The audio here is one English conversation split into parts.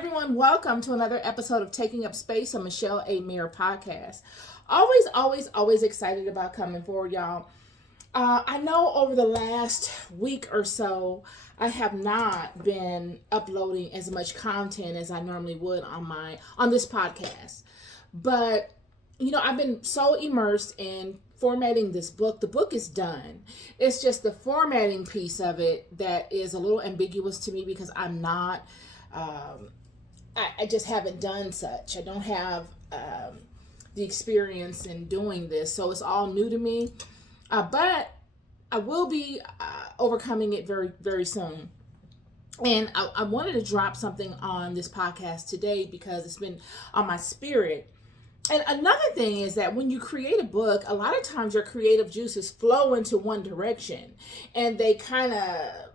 everyone. Welcome to another episode of Taking Up Space on Michelle A. Mayer podcast. Always excited about coming forward, y'all. I know over the last week or so, I have not been uploading as much content as I normally would on this podcast. But, I've been so immersed in formatting this book. The book is done. It's just the formatting piece of it that is a little ambiguous to me because I'm not, I just haven't done such. I don't have the experience in doing this. So it's all new to me. But I will be overcoming it very, very soon. And I wanted to drop something on this podcast today because it's been on my spirit. And another thing is that when you create a book, a lot of times your creative juices flow into one direction and they kind of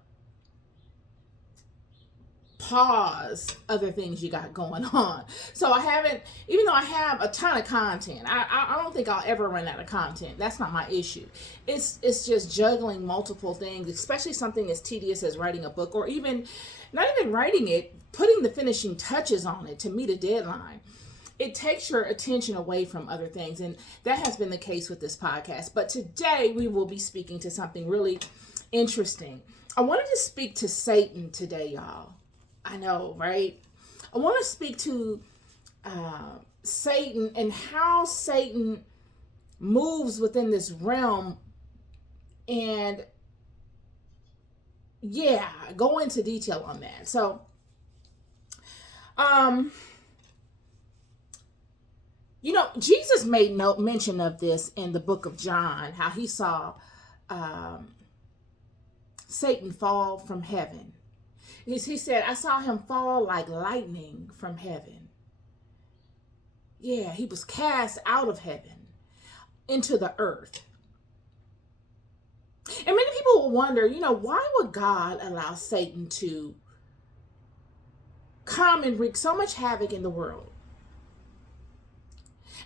pause other things you got going on. So I haven't, even though I have a ton of content, I don't think I'll ever run out of content. That's not my issue. It's just juggling multiple things, especially something as tedious as writing a book, or even not even writing it, putting the finishing touches on it to meet a deadline. It takes your attention away from other things, and that has been the case with this podcast. But today we will be speaking to something really interesting. I wanted to speak to Satan today, y'all. I know, right? I want to speak to Satan and how Satan moves within this realm, and go into detail on that. So, Jesus made no mention of this in the book of John, how he saw Satan fall from heaven. He said, I saw him fall like lightning from heaven. Yeah, he was cast out of heaven into the earth. And many people will wonder, why would God allow Satan to come and wreak so much havoc in the world?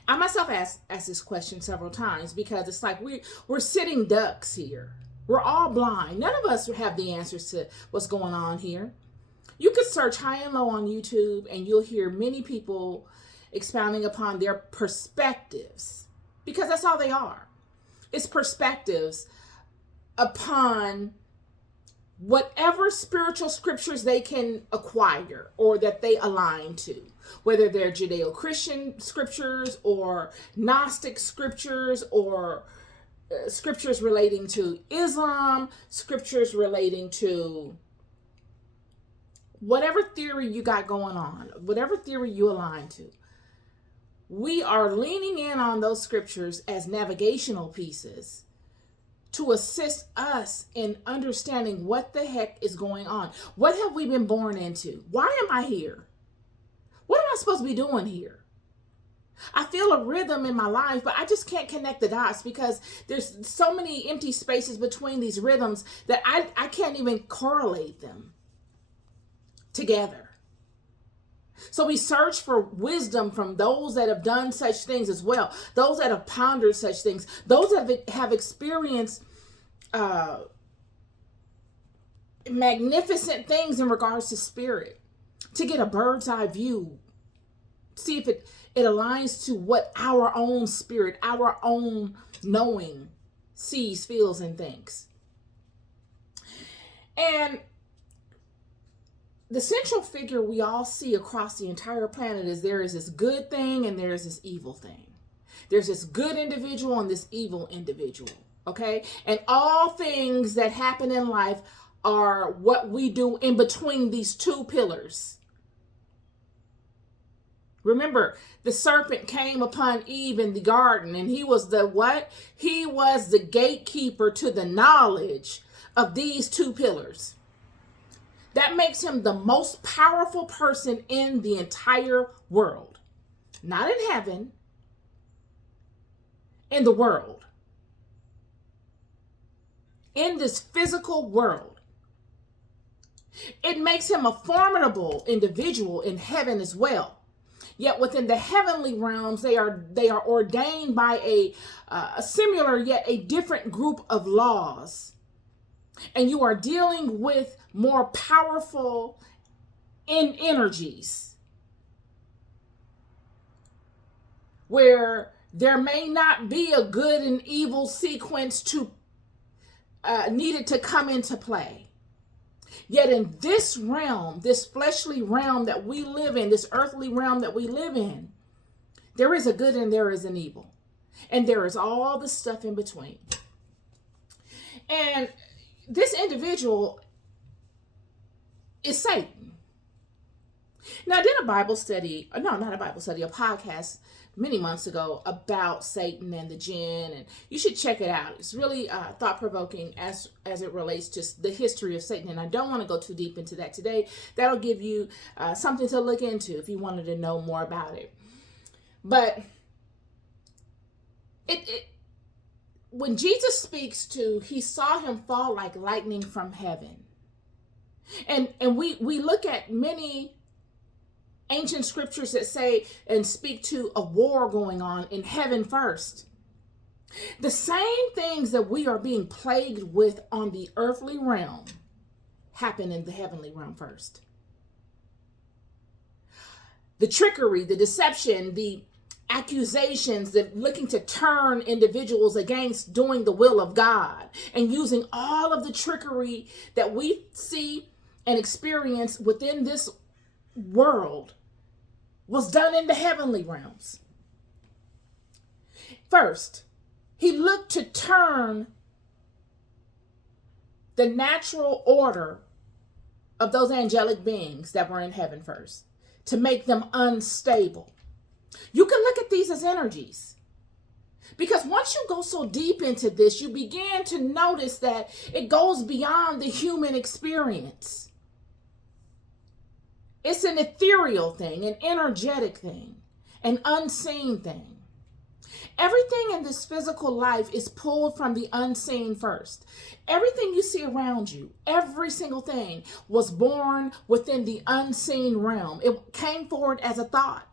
I myself asked this question several times because it's like we're sitting ducks here. We're all blind. None of us have the answers to what's going on here. You could search high and low on YouTube and you'll hear many people expounding upon their perspectives, because that's all they are. It's perspectives upon whatever spiritual scriptures they can acquire or that they align to, whether they're Judeo-Christian scriptures or Gnostic scriptures or scriptures relating to Islam, scriptures relating to whatever theory you got going on, whatever theory you align to. We are leaning in on those scriptures as navigational pieces to assist us in understanding what the heck is going on. What have we been born into? Why am I here? What am I supposed to be doing here? I feel a rhythm in my life, but I just can't connect the dots because there's so many empty spaces between these rhythms that I can't even correlate them together. So we search for wisdom from those that have done such things as well, those that have pondered such things, those that have experienced magnificent things in regards to spirit, to get a bird's eye view, see if it aligns to what our own spirit, our own knowing sees, feels, and thinks. And the central figure we all see across the entire planet is there is this good thing and there is this evil thing. There's this good individual and this evil individual, okay? And all things that happen in life are what we do in between these two pillars. Remember, the serpent came upon Eve in the garden, and he was the what? He was the gatekeeper to the knowledge of these two pillars. That makes him the most powerful person in the entire world. Not in heaven, in the world. In this physical world. It makes him a formidable individual in heaven as well. Yet within the heavenly realms, they are ordained by a similar yet a different group of laws. And you are dealing with more powerful energies. where there may not be a good and evil sequence to needed to come into play. Yet in this realm, this fleshly realm that we live in, this earthly realm that we live in, there is a good and there is an evil. And there is all the stuff in between. And this individual is Satan. Now, I did a Bible study, no, not a Bible study, a podcast many months ago about Satan and the jinn, and you should check it out. It's really thought-provoking as it relates to the history of Satan, and I don't want to go too deep into that today. That'll give you something to look into if you wanted to know more about it. But when Jesus speaks to, he saw him fall like lightning from heaven. And we look at many ancient scriptures that say and speak to a war going on in heaven first. The same things that we are being plagued with on the earthly realm happen in the heavenly realm first. The trickery, the deception, the accusations, that looking to turn individuals against doing the will of God and using all of the trickery that we see and experience within this world was done in the heavenly realms. First, he looked to turn the natural order of those angelic beings that were in heaven first, to make them unstable. You can look at these as energies. Because once you go so deep into this, you begin to notice that it goes beyond the human experience. It's an ethereal thing, an energetic thing, an unseen thing. Everything in this physical life is pulled from the unseen first. Everything you see around you, every single thing, was born within the unseen realm. It came forward as a thought.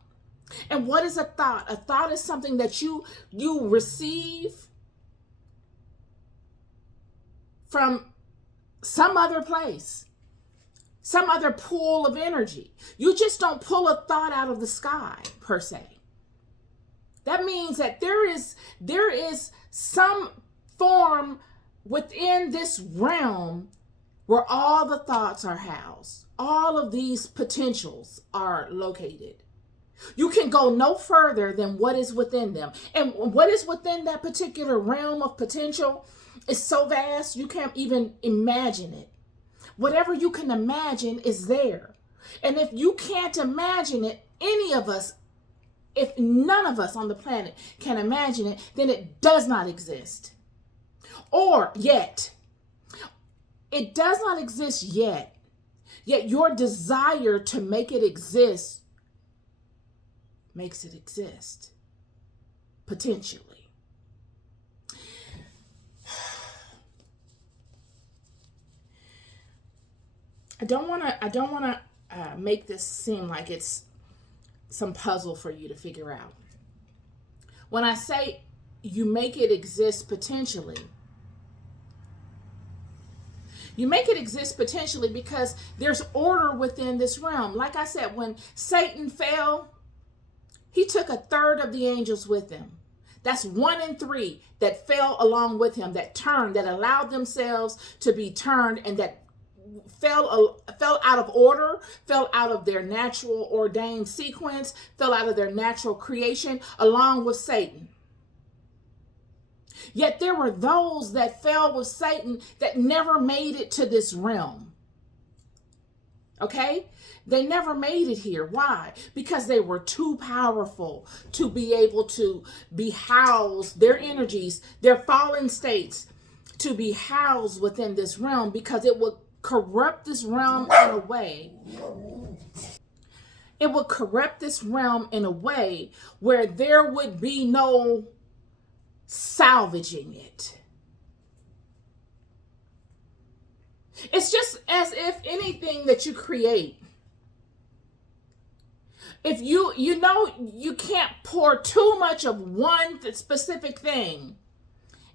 And what is a thought? A thought is something that you receive from some other place, some other pool of energy. You just don't pull a thought out of the sky, per se. That means that there is some form within this realm where all the thoughts are housed. All of these potentials are located. You can go no further than what is within them. And what is within that particular realm of potential is so vast, you can't even imagine it. Whatever you can imagine is there. And if you can't imagine it, any of us, if none of us on the planet can imagine it, then it does not exist. Or yet, it does not exist yet. Yet your desire to make it exist makes it exist, potentially. I don't want to make this seem like it's some puzzle for you to figure out. When I say you make it exist potentially, you make it exist potentially because there's order within this realm. Like I said, when Satan fell, he took a third of the angels with him. That's 1 in 3 that fell along with him, that turned, that allowed themselves to be turned, and that fell out of order, fell out of their natural ordained sequence, fell out of their natural creation, along with Satan. Yet there were those that fell with Satan that never made it to this realm. Okay? They never made it here. Why? Because they were too powerful to be able to be housed, their energies, their fallen states, to be housed within this realm, because it would corrupt this realm in a way. It would corrupt this realm in a way where there would be no salvaging it. It's just as if anything that you create, if you know you can't pour too much of one specific thing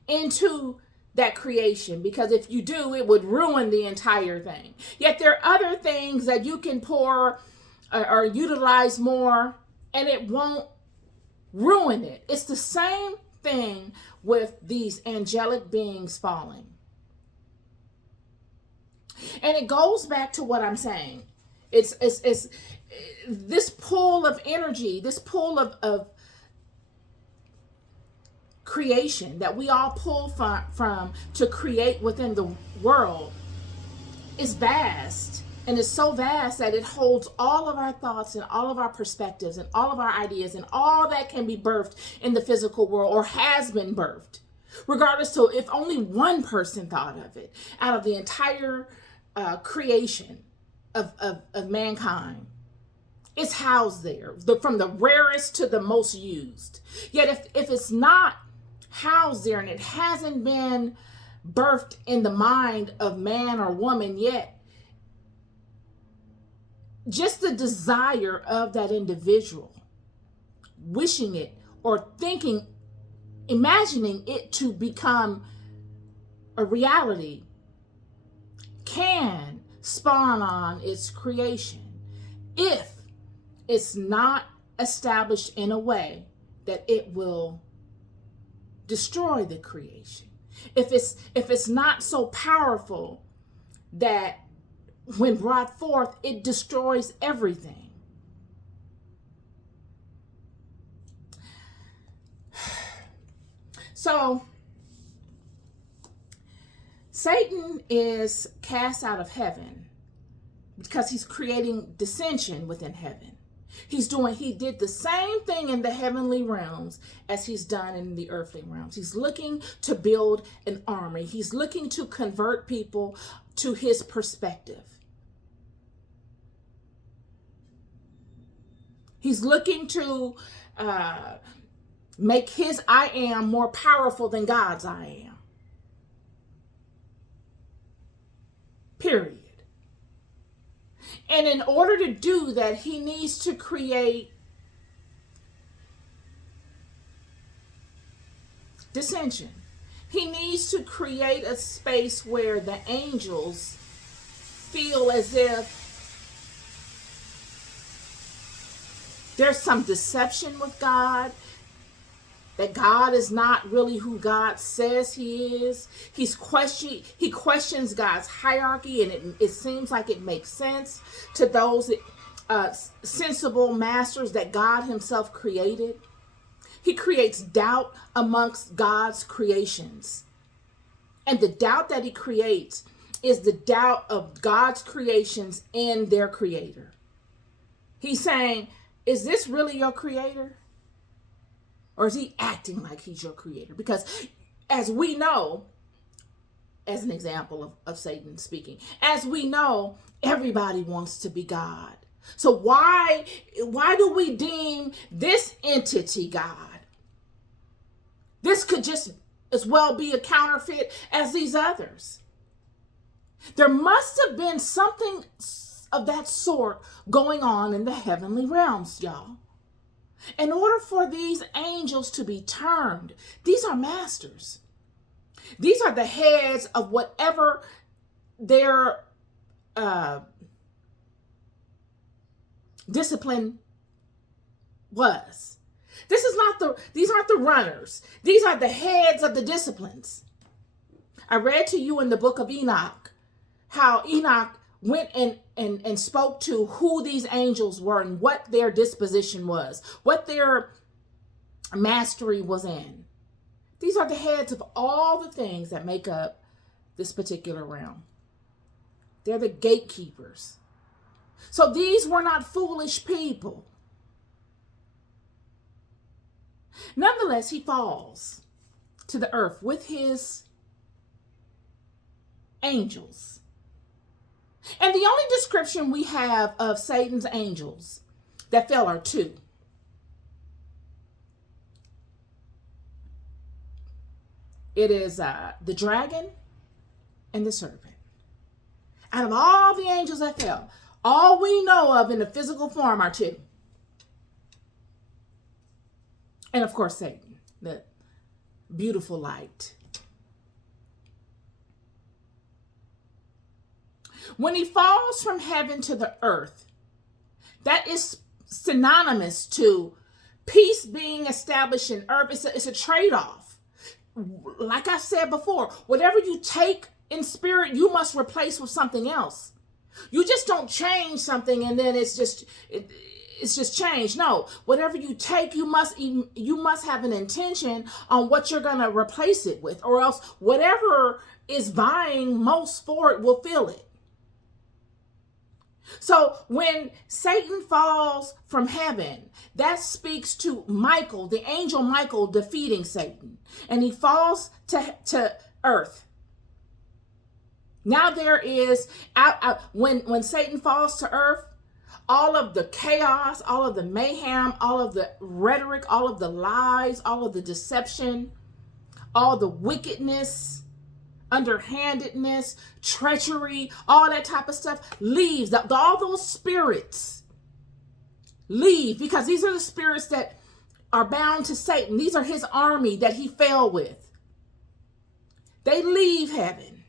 into that creation, because if you do, it would ruin the entire thing. Yet there are other things that you can pour or utilize more, and it won't ruin it. It's the same thing with these angelic beings falling. And it goes back to what I'm saying. It's this pool of energy, this pool of creation that we all pull from to create within the world is vast. And it's so vast that it holds all of our thoughts and all of our perspectives and all of our ideas and all that can be birthed in the physical world or has been birthed. Regardless to if only one person thought of it out of the entire creation of mankind. It's housed there, from the rarest to the most used. Yet if it's not housed there and it hasn't been birthed in the mind of man or woman yet, just the desire of that individual, wishing it or thinking, imagining it to become a reality, can spawn on its creation if it's not established in a way that it will destroy the creation. If it's not so powerful that when brought forth, it destroys everything. So, Satan is cast out of heaven because he's creating dissension within heaven. He did the same thing in the heavenly realms as he's done in the earthly realms. He's looking to build an army. He's looking to convert people to his perspective. He's looking to make his I am more powerful than God's I am. Period. And in order to do that, he needs to create dissension. He needs to create a space where the angels feel as if there's some deception with God, that God is not really who God says he is. He questions God's hierarchy, and it seems like it makes sense to those sensible masters that God himself created. He creates doubt amongst God's creations. And the doubt that he creates is the doubt of God's creations in their creator. He's saying, is this really your creator? Or is he acting like he's your creator? Because as we know, as an example of Satan speaking, as we know, everybody wants to be God. So why do we deem this entity God? This could just as well be a counterfeit as these others. There must have been something of that sort going on in the heavenly realms, y'all. In order for these angels to be turned, these are masters. These are the heads of whatever their discipline was. These aren't the runners. These are the heads of the disciplines. I read to you in the book of Enoch how Enoch went and spoke to who these angels were and what their disposition was, what their mastery was in. These are the heads of all the things that make up this particular realm. They're the gatekeepers. So these were not foolish people. Nonetheless, he falls to the earth with his angels. And the only description we have of Satan's angels that fell are two. It is the dragon and the serpent. Out of all the angels that fell, all we know of in the physical form are two. And of course, Satan, the beautiful light. When he falls from heaven to the earth, that is synonymous to Peace being established in earth, it's a trade-off. Like I said before, whatever you take in spirit, you must replace with something else. You just don't change something and then it's just changed. No, whatever you take, you must have an intention on what you're going to replace it with, or else whatever is vying most for it will feel it. So when Satan falls from heaven, that speaks to Michael, the angel Michael, defeating Satan, and he falls to earth. Now there is, when Satan falls to earth, all of the chaos, all of the mayhem, all of the rhetoric, all of the lies, all of the deception, all the wickedness, underhandedness, treachery, all that type of stuff leaves. All those spirits leave, because these are the spirits that are bound to Satan. These are his army that he fell with. They leave heaven.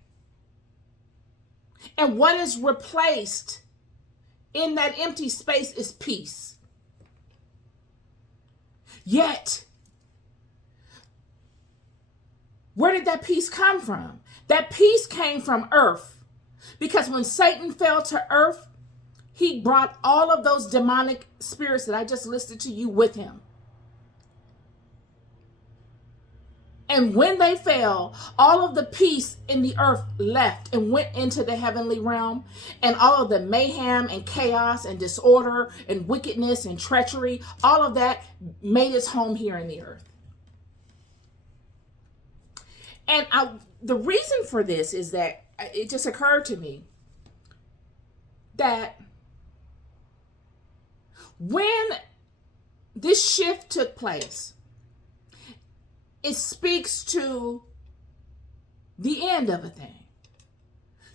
And what is replaced in that empty space is peace. Yet, where did that peace come from? That peace came from earth. Because when Satan fell to earth, he brought all of those demonic spirits that I just listed to you with him. And when they fell, all of the peace in the earth left and went into the heavenly realm, and all of the mayhem and chaos and disorder and wickedness and treachery, all of that made its home here in the earth. And the reason for this is that it just occurred to me that when this shift took place, it speaks to the end of a thing.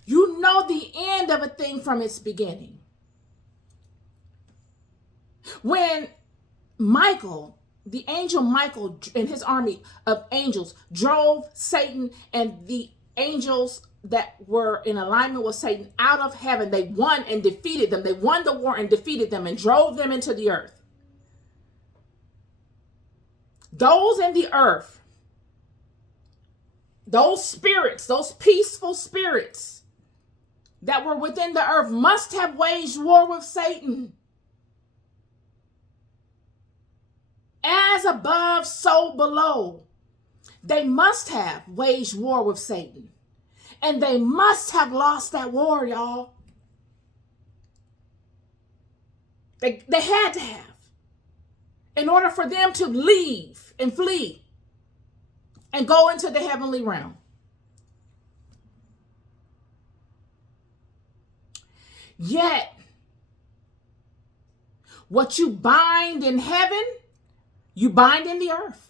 You know the end of a thing from its beginning. When Michael, the angel Michael and his army of angels drove Satan and the angels that were in alignment with Satan out of heaven, they won and defeated them. They won the war and defeated them and drove them into the earth. Those in the earth, those spirits, those peaceful spirits that were within the earth must have waged war with Satan. As above, so below. They must have waged war with Satan. And they must have lost that war, y'all. They had to have. In order for them to leave and flee and go into the heavenly realm. Yet, what you bind in heaven, you bind in the earth.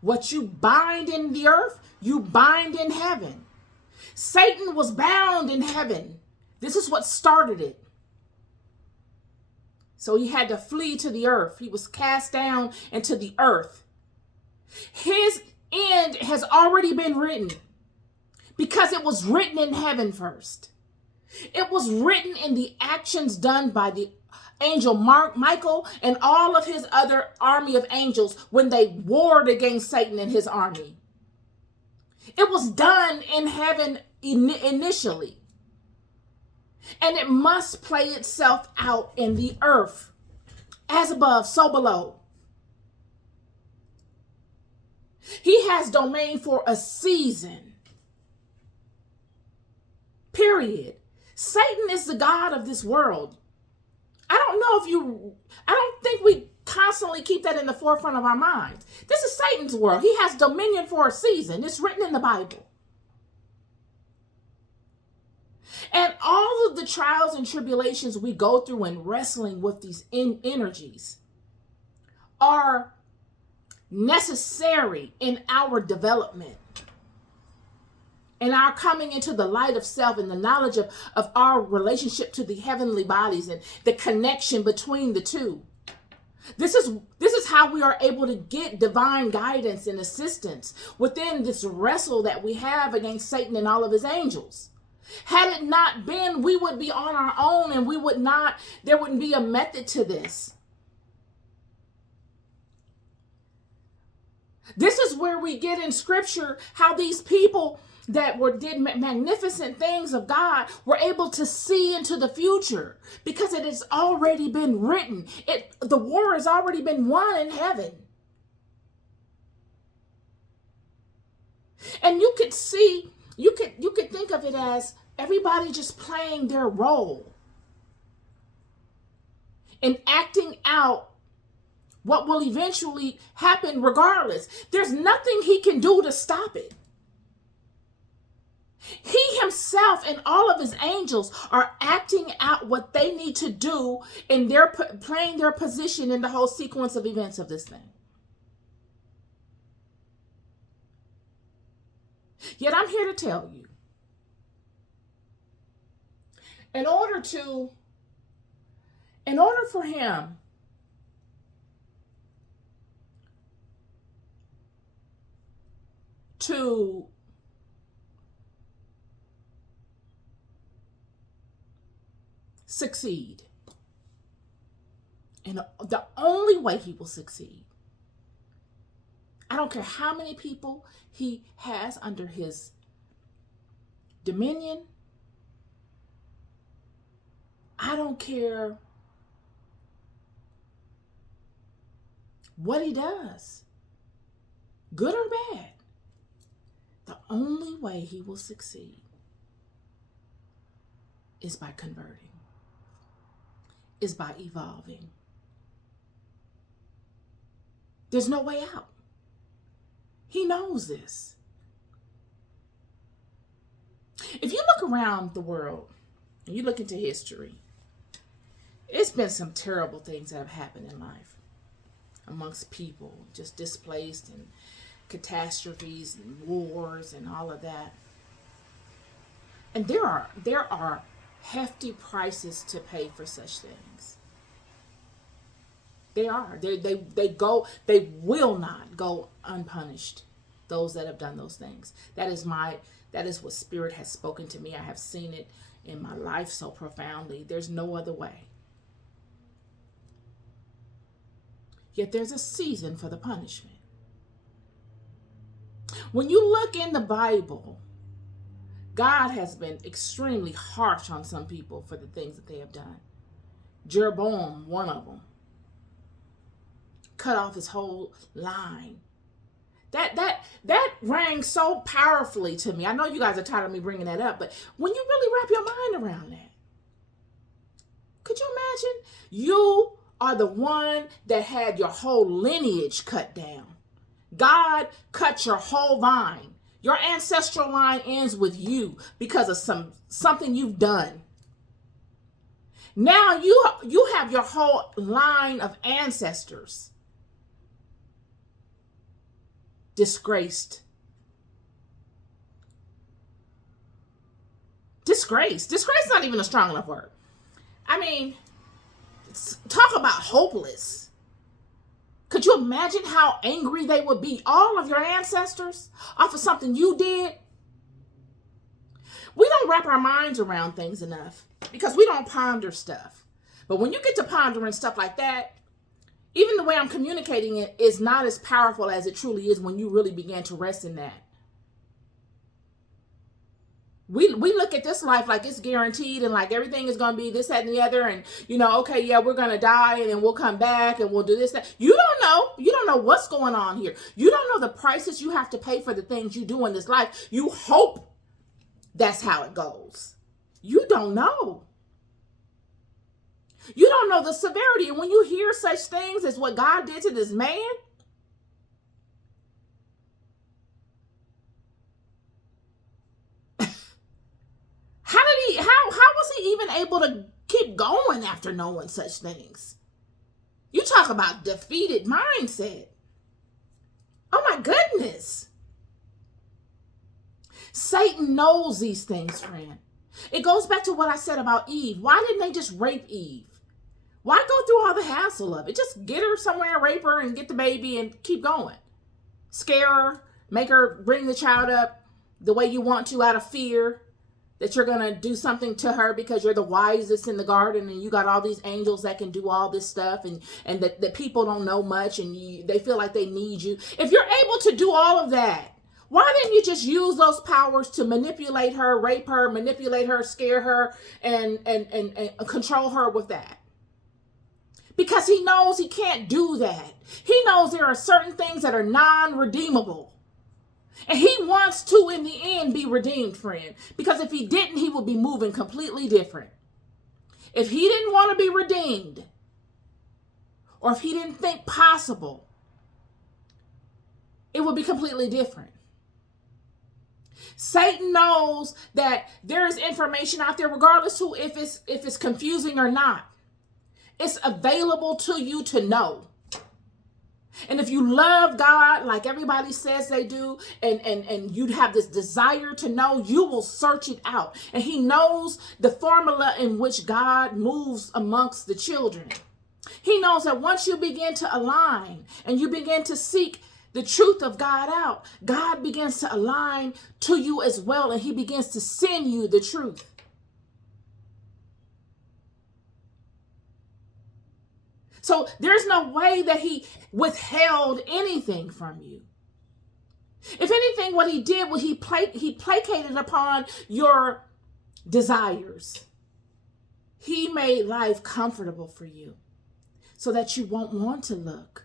What you bind in the earth, you bind in heaven. Satan was bound in heaven. This is what started it. So he had to flee to the earth. He was cast down into the earth. His end has already been written because it was written in heaven first. It was written in the actions done by the angel Michael and all of his other army of angels when they warred against Satan and his army. It was done in heaven initially. And it must play itself out in the earth. As above, so below. He has domain for a season. Period. Satan is the God of this world. I don't think we constantly keep that in the forefront of our minds. This is Satan's world. He has dominion for a season. It's written in the Bible. And all of the trials and tribulations we go through in wrestling with these energies are necessary in our development, in our coming into the light of self and the knowledge of our relationship to the heavenly bodies and the connection between the two. This is how we are able to get divine guidance and assistance within this wrestle that we have against Satan and all of his angels. Had it not been, we would be on our own and there wouldn't be a method to this. This is where we get in scripture how these people that did magnificent things of God were able to see into the future because it has already been written. The war has already been won in heaven. And you could see, you could think of it as everybody just playing their role and acting out what will eventually happen regardless. There's nothing he can do to stop it. He himself and all of his angels are acting out what they need to do, and they're playing their position in the whole sequence of events of this thing. Yet I'm here to tell you, in order for him to succeed, and the only way he will succeed, I don't care how many people he has under his dominion. I don't care what he does, good or bad. The only way he will succeed is by converting, is by evolving. There's no way out. He knows this. If you look around the world, and you look into history, it's been some terrible things that have happened in life amongst people, just displaced and catastrophes and wars and all of that. And there are hefty prices to pay for such things. They are. They will not go unpunished, those that have done those things. That is what Spirit has spoken to me. I have seen it in my life so profoundly. There's no other way. Yet there's a season for the punishment. When you look in the Bible, God has been extremely harsh on some people for the things that they have done. Jeroboam, one of them, cut off his whole line. That rang so powerfully to me. I know you guys are tired of me bringing that up, but when you really wrap your mind around that, could you imagine? You are the one that had your whole lineage cut down. God cut your whole vine. Your ancestral line ends with you because of something you've done. Now you have your whole line of ancestors disgraced. Disgrace is not even a strong enough word. I mean, talk about hopeless. Could you imagine how angry they would be, all of your ancestors, off of something you did? We don't wrap our minds around things enough because we don't ponder stuff. But when you get to pondering stuff like that, even the way I'm communicating it is not as powerful as it truly is when you really begin to rest in that. We look at this life like it's guaranteed and like everything is going to be this, that, and the other. And, okay, yeah, we're going to die and then we'll come back and we'll do this, that. You don't know. You don't know what's going on here. You don't know the prices you have to pay for the things you do in this life. You hope that's how it goes. You don't know. You don't know the severity. And when you hear such things as what God did to this man, how was he even able to keep going after knowing such things? You talk about defeated mindset. Oh my goodness. Satan knows these things, friend. It goes back to what I said about Eve. Why didn't they just rape Eve? Why go through all the hassle of it? Just get her somewhere, rape her, and get the baby and keep going. Scare her, make her bring the child up the way you want to out of fear. that you're going to do something to her because you're the wisest in the garden and you got all these angels that can do all this stuff, and that people don't know much and they feel like they need you. If you're able to do all of that, why didn't you just use those powers to manipulate her, rape her, manipulate her, scare her, and control her with that? Because he knows he can't do that. He knows there are certain things that are non-redeemable. And he wants to, in the end, be redeemed, friend. Because if he didn't, he would be moving completely different. If he didn't want to be redeemed, or if he didn't think possible, it would be completely different. Satan knows that there is information out there, regardless of if it's confusing or not. It's available to you to know. And if you love God like everybody says they do, and you have this desire to know, you will search it out. And he knows the formula in which God moves amongst the children. He knows that once you begin to align and you begin to seek the truth of God out, God begins to align to you as well, and he begins to send you the truth. So there's no way that he withheld anything from you. If anything, what he did was he placated upon your desires. He made life comfortable for you so that you won't want to look.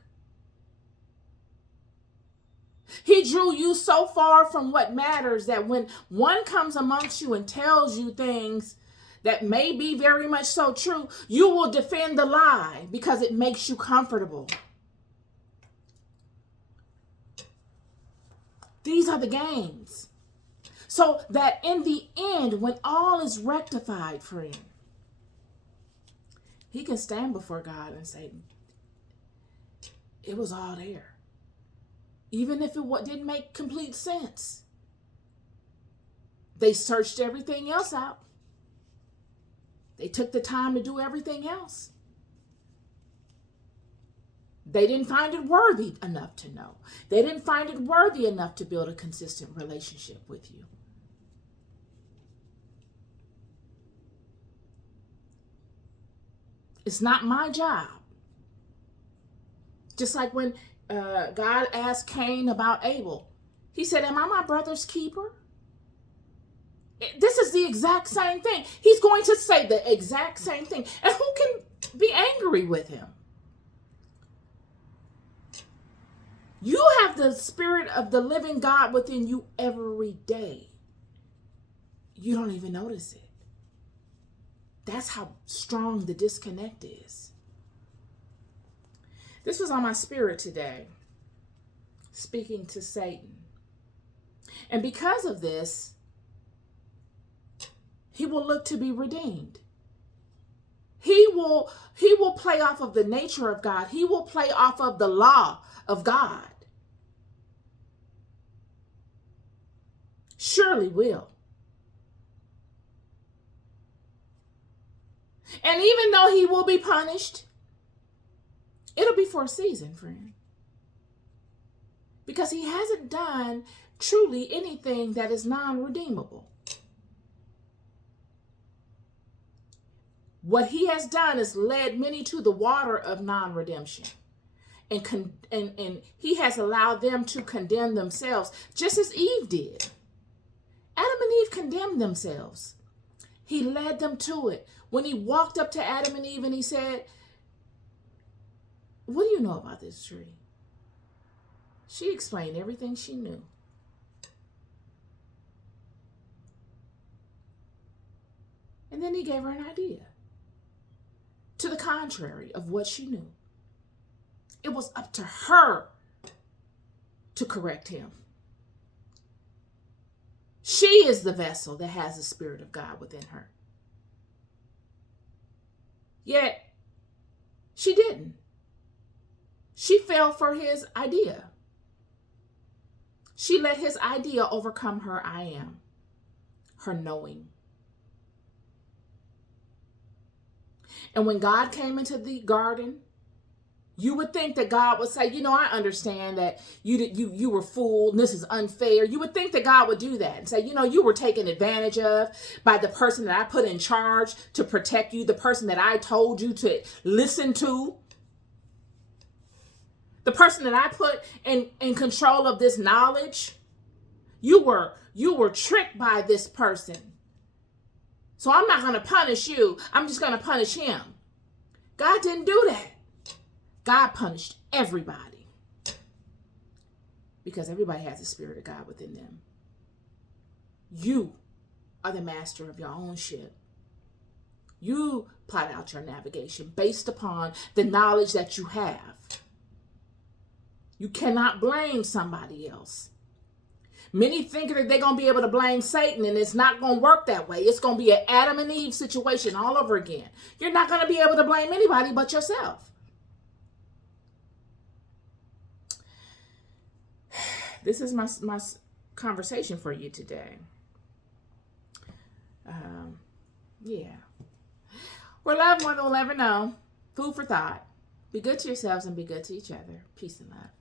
He drew you so far from what matters that when one comes amongst you and tells you things that may be very much so true, you will defend the lie because it makes you comfortable. These are the games. So that in the end, when all is rectified, friend, he can stand before God and say, it was all there. Even if it didn't make complete sense. They searched everything else out. They took the time to do everything else. They didn't find it worthy enough to know. They didn't find it worthy enough to build a consistent relationship with you. It's not my job. Just like when God asked Cain about Abel. He said, am I my brother's keeper? This is the exact same thing. He's going to say the exact same thing. And who can be angry with him? You have the Spirit of the living God within you every day. You don't even notice it. That's how strong the disconnect is. This was on my spirit today, speaking to Satan. And because of this, he will look to be redeemed. He will play off of the nature of God. He will play off of the law of God. Surely will. And even though he will be punished, it'll be for a season, friend. Because he hasn't done truly anything that is non-redeemable. What he has done is led many to the water of non-redemption. And he has allowed them to condemn themselves, just as Eve did. Adam and Eve condemned themselves. He led them to it. When he walked up to Adam and Eve and he said, what do you know about this tree? She explained everything she knew. And then he gave her an idea to the contrary of what she knew. It was up to her to correct him. She is the vessel that has the Spirit of God within her. Yet, she didn't. She fell for his idea. She let his idea overcome her I am, her knowing. And when God came into the garden You would think that God would say, I understand that you were fooled and this is unfair. You would think that God would do that and say, you were taken advantage of by the person that I put in charge to protect you, the person that I told you to listen to, the person that I put in control of this knowledge. You were tricked by this person. So I'm not going to punish you. I'm just going to punish him. God didn't do that. God punished everybody because everybody has the Spirit of God within them. You are the master of your own ship. You plot out your navigation based upon the knowledge that you have. You cannot blame somebody else. Many think that they're going to be able to blame Satan, and it's not going to work that way. It's going to be an Adam and Eve situation all over again. You're not going to be able to blame anybody but yourself. This is my conversation for you today. Yeah. We're loved more than we'll ever know. Food for thought. Be good to yourselves and be good to each other. Peace and love.